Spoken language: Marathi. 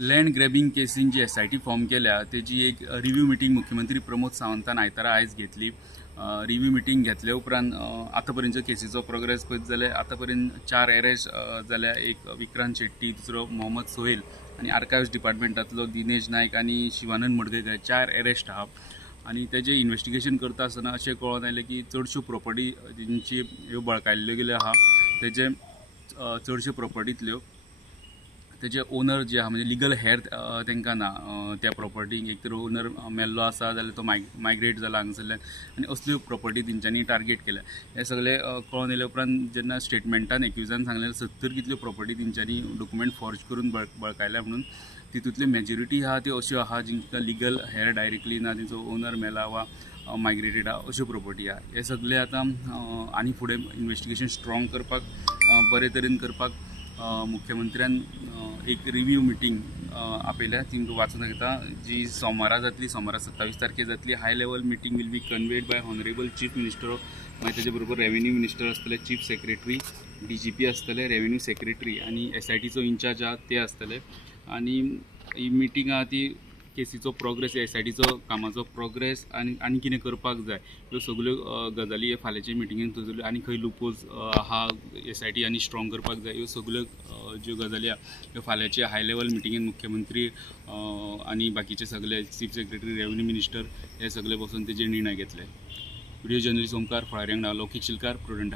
लँड ग्रॅबिंग केसीन जी SIT फॉर्म केल्या तेजी एक रिव्ह्यू मिटींग मुख्यमंत्री प्रमोद सावंतान आयतारा आयज घेतली। रिव्ह्यू मिटींग घेतल्या उपरांत आतापर्यंत केसीचो प्रोग्रेस पळयत जाल्यार आतापर्यंत 4 अरेस्ट जाल्या। एक विक्रांत शेट्टी, दुसरो मोहम्मद सोहेल आणि आर्कायव्स डिपार्टमेंटातलो दिनेश नायक आणि शिवानंद मडकयकर 4 अरेस्ट आहा। आणि तेजे इन्व्हेस्टिगेशन करता आसतना अशें कळोन आयलें की चडश्यो प्रॉपर्टी जेंची ह्यो बळकायल्ल्यो गेल्यो आहा तेजे चडश्यो प्रॉपर्टींतल्यो तेजे ओनर जे आहा म्हणजे लिगल हेर तांकां ना त्या प्रॉपर्टीक। एक तर ओनर मेल्लो आसा जाल्यार तो मायग्रेट जाला हांगासरल्यान आनी असल्यो प्रॉपर्टी तेंच्यांनी टार्गेट केल्या। हे सगळे कळोन येयल्या उपरांत जेन्ना स्टेटमेंटान एक्युजान सांगलें 70 कितल्यो प्रॉपर्टी तेंच्यांनी डॉक्युमेंट फॉर्ज करून बळकायल्या म्हणून। तितूंतल्यो मेजॉरिटी आहा त्यो अश्यो आहा जिंका लिगल हेर डायरेक्टली ना, तेंचो ओनर मेला वा मायग्रेटेड आहा अश्यो प्रॉपर्टी आहा। हे सगळे आतां आनी फुडें इन्व्हेस्टिगेशन स्ट्रॉंग करपाक बरे तरेन करपाक मुख्यमंत्र्यान एक रिव्ह्यू मिटींग आपयल्या। ती वाचून दाखयता जी सोमारा जातली, सोमारा 27 तारखेर जातली। High level meeting will be conveyed bye honourable chief minister मागीर तेजे बरोबर रेव्हेन्यू मिनिस्टर आसतले, चीफ सेक्रेटरी, DGP आसतले, रेव्हेन्यू सेक्रेटरी आणि SITचो इंचार्ज आहा ते आसतले। आणि ही मिटींग आहा ती केसीचो प्रोग्रेस, SITचो कामाचो प्रोग्रेस आनी कितें करपाक जाय ह्यो सगळ्यो गजाली फाल्यांचे मिटींगेन थंयसरल्यो आनी खंय लुपोज आहा SIT आनी स्ट्रॉंग करपाक जाय ह्यो सगळ्यो ज्यो गजाली आहा ह्यो फाल्यांचे हाय लेवल मिटींगेन मुख्यमंत्री आनी बाकीचे सगळे चीफ सेक्रेटरी, रेव्हेन्यू मिनिस्टर हे सगळे बसून तेजे निर्णय घेतले। व्हिडिओ जर्नलिस्ट ओमकार फळाऱ्यांगडा, लौकिक शिलकार, प्रुडंट।